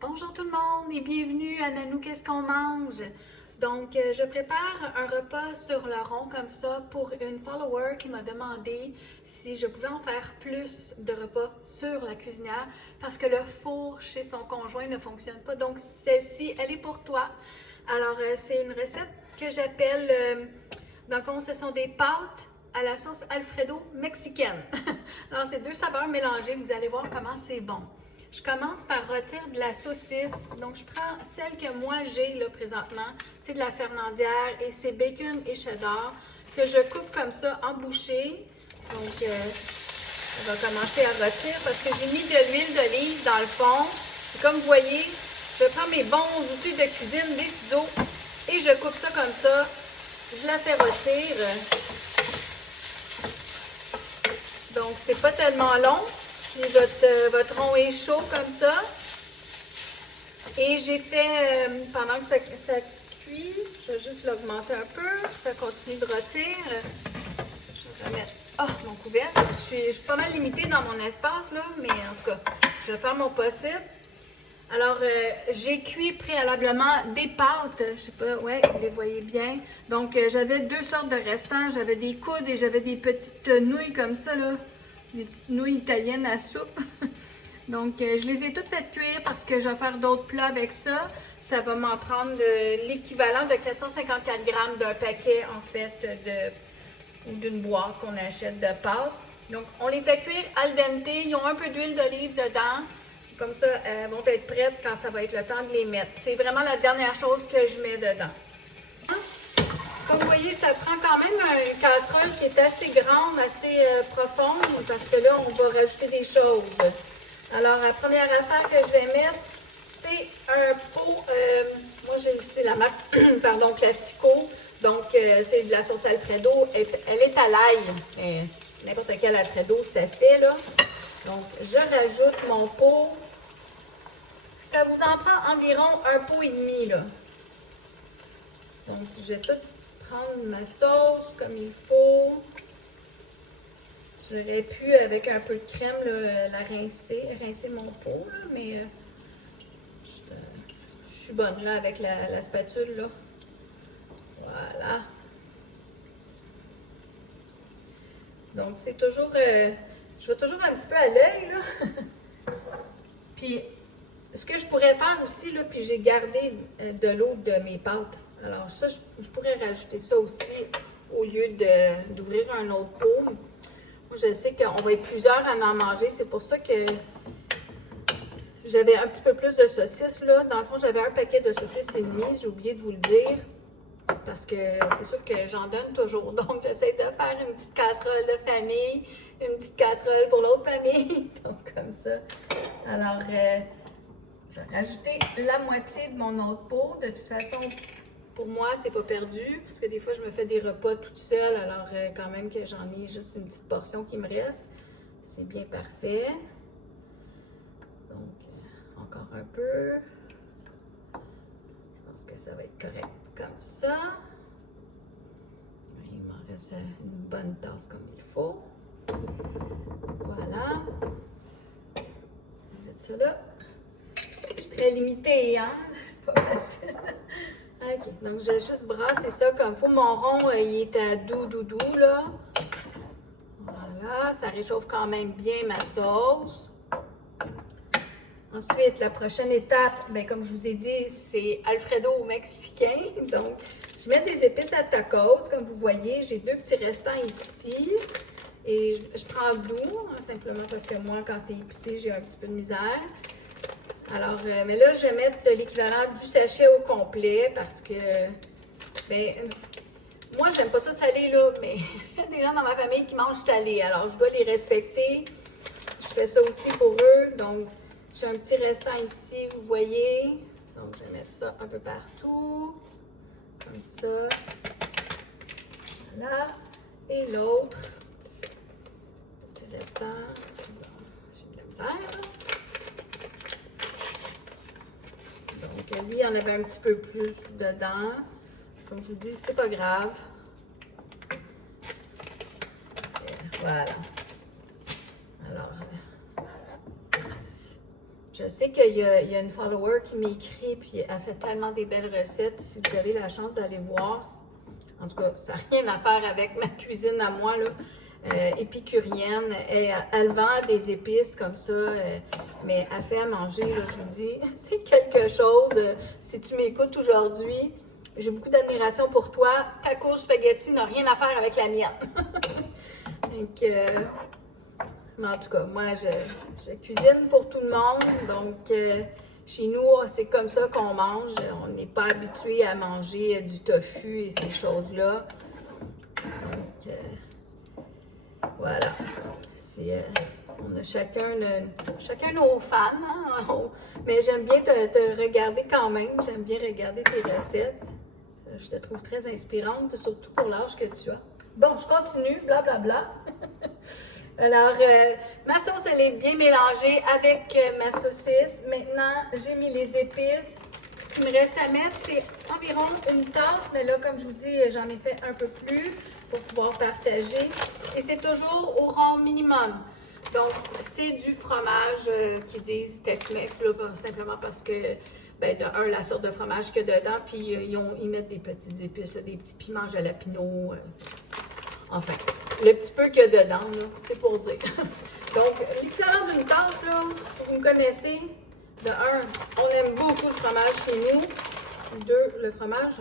Bonjour tout le monde et bienvenue à Nanou Qu'est-ce qu'on mange? Donc, je prépare un repas sur le rond comme ça pour une follower qui m'a demandé si je pouvais en faire plus de repas sur la cuisinière parce que le four chez son conjoint ne fonctionne pas. Donc, celle-ci, elle est pour toi. Alors, c'est une recette que j'appelle, dans le fond, ce sont des pâtes à la sauce Alfredo mexicaine. Alors, c'est deux saveurs mélangées. Vous allez voir comment c'est bon. Je commence par retirer de la saucisse. Donc, je prends celle que moi j'ai là présentement. C'est de la Fernandière et c'est bacon et cheddar que je coupe comme ça en bouchées. Donc, on va commencer à retirer parce que j'ai mis de l'huile d'olive dans le fond. Et comme vous voyez, je prends mes bons outils de cuisine, des ciseaux, et je coupe ça comme ça. Je la fais rôtir. Donc, c'est pas tellement long. Si votre rond est chaud comme ça. Et j'ai fait, pendant que ça cuit, je vais juste l'augmenter un peu. Ça continue de rôtir. Je vais remettre mon couvercle. Je suis pas mal limitée dans mon espace, là, mais en tout cas, je vais faire mon possible. Alors, j'ai cuit préalablement des pâtes. Je sais pas, ouais, vous les voyez bien. Donc, j'avais deux sortes de restants. J'avais des coudes et j'avais des petites nouilles comme ça, là. Des petites nouilles italiennes à soupe. Donc, je les ai toutes faites cuire parce que je vais faire d'autres plats avec ça. Ça va m'en prendre l'équivalent de 454 grammes d'un paquet, en fait, ou d'une boîte qu'on achète de pâtes. Donc, on les fait cuire al dente. Ils ont un peu d'huile d'olive dedans. Comme ça, elles vont être prêtes quand ça va être le temps de les mettre. C'est vraiment la dernière chose que je mets dedans. Comme vous voyez, ça prend quand même une casserole qui est assez grande, assez profonde, parce que là, on va rajouter des choses. Alors, la première affaire que je vais mettre, c'est un pot, moi c'est la marque, pardon, Classico, donc c'est de la sauce Alfredo, elle est à l'ail, n'importe quel Alfredo ça fait là. Donc, je rajoute mon pot, ça vous en prend environ un pot et demi là. Donc, je vais tout prendre ma sauce comme il faut. J'aurais pu, avec un peu de crème, là, la rincer mon pot, là, mais je suis bonne là avec la spatule. Là. Voilà. Donc, c'est toujours... je vais toujours un petit peu à l'œil, là. Puis, ce que je pourrais faire aussi, là, puis j'ai gardé de l'eau de mes pâtes. Alors, ça, je pourrais rajouter ça aussi au lieu d'ouvrir un autre pot. Moi, je sais qu'on va être plusieurs à en manger. C'est pour ça que j'avais un petit peu plus de saucisses, là. Dans le fond, j'avais un paquet de saucisses et demi. J'ai oublié de vous le dire. Parce que c'est sûr que j'en donne toujours. Donc, j'essaie de faire une petite casserole de famille, une petite casserole pour l'autre famille. Donc, comme ça. Alors, je vais rajouter la moitié de mon autre pot. De toute façon, pour moi, c'est pas perdu. Parce que des fois, je me fais des repas toute seule. Alors, quand même que j'en ai juste une petite portion qui me reste. C'est bien parfait. Donc, encore un peu. Je pense que ça va être correct comme ça. Il m'en reste une bonne tasse comme il faut. Voilà. Je vais mettre ça là. Je suis très limitée, hein? C'est pas facile. OK. Donc, je vais juste brasser ça comme il faut. Mon rond, il est à doux, là. Voilà. Ça réchauffe quand même bien ma sauce. Ensuite, la prochaine étape, bien, comme je vous ai dit, c'est Alfredo au mexicain. Donc, je mets des épices à tacos. Comme vous voyez, j'ai deux petits restants ici. Et je prends doux, hein, simplement parce que moi, quand c'est épicé, j'ai un petit peu de misère. Alors, mais là, je vais mettre l'équivalent du sachet au complet parce que, bien, moi, j'aime pas ça salé, là, mais il y a des gens dans ma famille qui mangent salé. Alors, je dois les respecter. Je fais ça aussi pour eux. Donc, j'ai un petit restant ici, vous voyez. Donc, je vais mettre ça un peu partout. Comme ça. Voilà. Et l'autre. Petit restant. J'ai de la misère. Donc, lui, il y en avait un petit peu plus dedans. Comme je vous dis, c'est pas grave. Et voilà. Alors, Je sais qu'il y a une follower qui m'écrit, puis elle fait tellement des belles recettes. Si vous avez la chance d'aller voir, en tout cas, ça n'a rien à faire avec ma cuisine à moi, là. Épicurienne. Elle vend des épices comme ça, mais elle fait à manger, là, je vous dis, c'est quelque chose. Si tu m'écoutes aujourd'hui, j'ai beaucoup d'admiration pour toi. Ta courge spaghetti n'a rien à faire avec la mienne. Donc, mais en tout cas, moi, je cuisine pour tout le monde. Donc, chez nous, c'est comme ça qu'on mange. On n'est pas habitué à manger du tofu et ces choses-là. Donc, voilà. On a chacun nos fans, hein? Mais j'aime bien te regarder quand même. J'aime bien regarder tes recettes. Je te trouve très inspirante, surtout pour l'âge que tu as. Bon, je continue, blablabla. Alors, ma sauce, elle est bien mélangée avec ma saucisse. Maintenant, j'ai mis les épices. Ce qu'il me reste à mettre, c'est environ une tasse. Mais là, comme je vous dis, j'en ai fait un peu plus pour pouvoir partager. Et c'est toujours au rond minimum. Donc, c'est du fromage qui disent Tex-Mex, là, simplement parce que, ben, de un, la sorte de fromage qu'il y a dedans, puis ils mettent des petites épices, là, des petits piments jalapeno. Enfin, le petit peu qu'il y a dedans, c'est pour dire. Donc, l'équivalent d'une tasse, là, si vous me connaissez, de un, on aime beaucoup le fromage chez nous. Et deux, le fromage,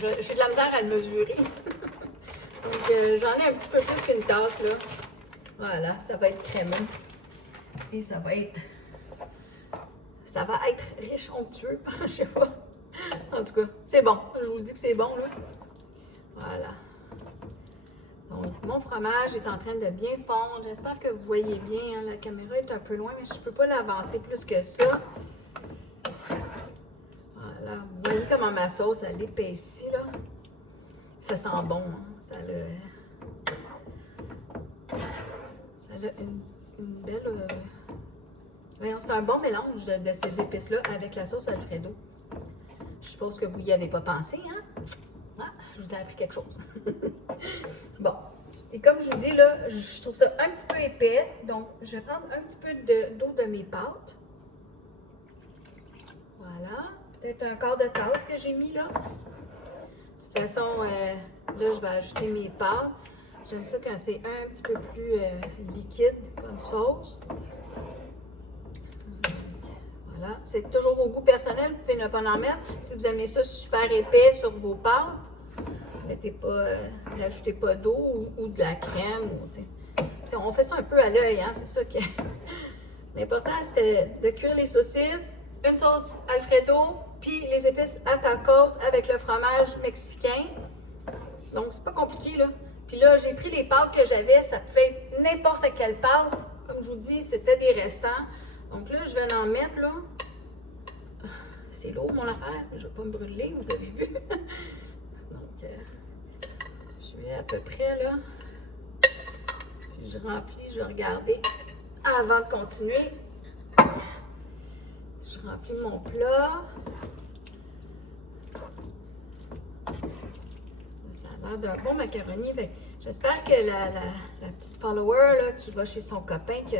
j'ai de la misère à le mesurer. Donc, j'en ai un petit peu plus qu'une tasse, là. Voilà, ça va être crémeux. Et ça va être riche onctueux, je sais pas. En tout cas, c'est bon. Je vous le dis que c'est bon, là. Voilà. Donc, mon fromage est en train de bien fondre. J'espère que vous voyez bien. Hein? La caméra est un peu loin, mais je ne peux pas l'avancer plus que ça. Voilà. Vous voyez comment ma sauce, elle épaissit, là. Ça sent bon. Hein? Ça a une belle... c'est un bon mélange de ces épices-là avec la sauce Alfredo. Je suppose que vous n'y avez pas pensé, hein? Ah, je vous ai appris quelque chose. Bon. Et comme je vous dis, là, je trouve ça un petit peu épais. Donc, je vais prendre un petit peu d'eau de mes pâtes. Voilà. Peut-être un quart de tasse que j'ai mis, là. De toute façon, là, je vais ajouter mes pâtes. J'aime ça quand c'est un petit peu plus liquide comme sauce. Voilà. C'est toujours au goût personnel. Vous pouvez ne pas en mettre. Si vous aimez ça super épais sur vos pâtes, n'ajoutez pas d'eau ou de la crème. On fait ça un peu à l'œil, hein? C'est ça que... L'important, c'était de cuire les saucisses, une sauce Alfredo, puis les épices à tacos avec le fromage mexicain. Donc, c'est pas compliqué, là. Puis là, j'ai pris les pâtes que j'avais. Ça pouvait être n'importe quelle pâte. Comme je vous dis, c'était des restants. Donc là, je vais en mettre, là. C'est lourd, mon affaire. Je ne vais pas me brûler, vous avez vu. Donc, je vais à peu près, là. Si je remplis, je vais regarder avant de continuer. Je remplis mon plat. Ça a l'air d'un bon macaroni. J'espère que la petite follower là, qui va chez son copain, que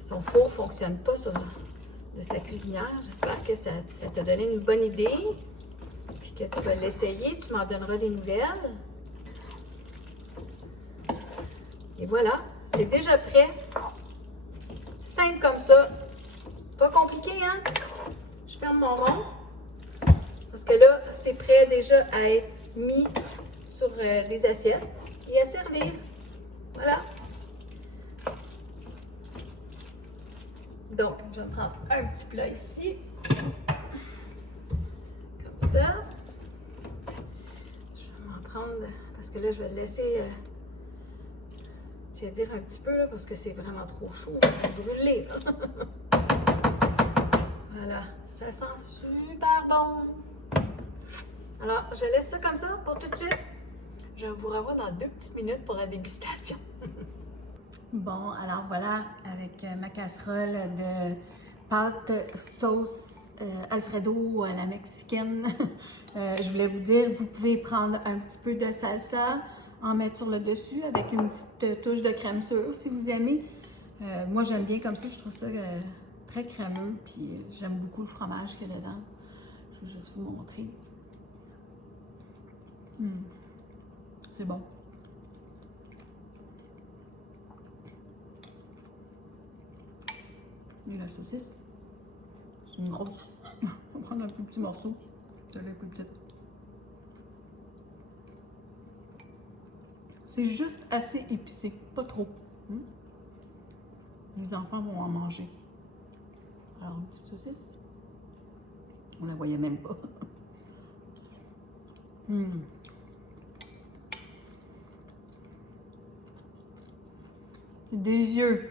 son four ne fonctionne pas de sa cuisinière. J'espère que ça t'a donné une bonne idée. Puis que tu vas l'essayer. Tu m'en donneras des nouvelles. Et voilà, c'est déjà prêt. Simple comme ça. Pas compliqué, hein? Je ferme mon rond. Parce que là, c'est prêt déjà à être mis sur des assiettes et à servir. Voilà. Donc, je vais prendre un petit plat ici. Comme ça. Je vais m'en prendre, parce que là, je vais le laisser tiédir un petit peu, là, parce que c'est vraiment trop chaud. On va brûler, là. Voilà. Ça sent super bon. Alors, je laisse ça comme ça pour tout de suite. Je vais vous revoir dans 2 petites minutes pour la dégustation. Bon, alors voilà, avec ma casserole de pâte sauce Alfredo à la mexicaine. Je voulais vous dire, vous pouvez prendre un petit peu de salsa, en mettre sur le dessus avec une petite touche de crème sûre si vous aimez. Moi, j'aime bien comme ça, je trouve ça très crémeux, puis j'aime beaucoup le fromage qu'il y a dedans. Je vais juste vous montrer. C'est bon. Et la saucisse, c'est une grosse. On va prendre un plus petit morceau. Celle-là est plus petite. C'est juste assez épicé, pas trop. Les enfants vont en manger. Alors, une petite saucisse. On la voyait même pas. C'est délicieux.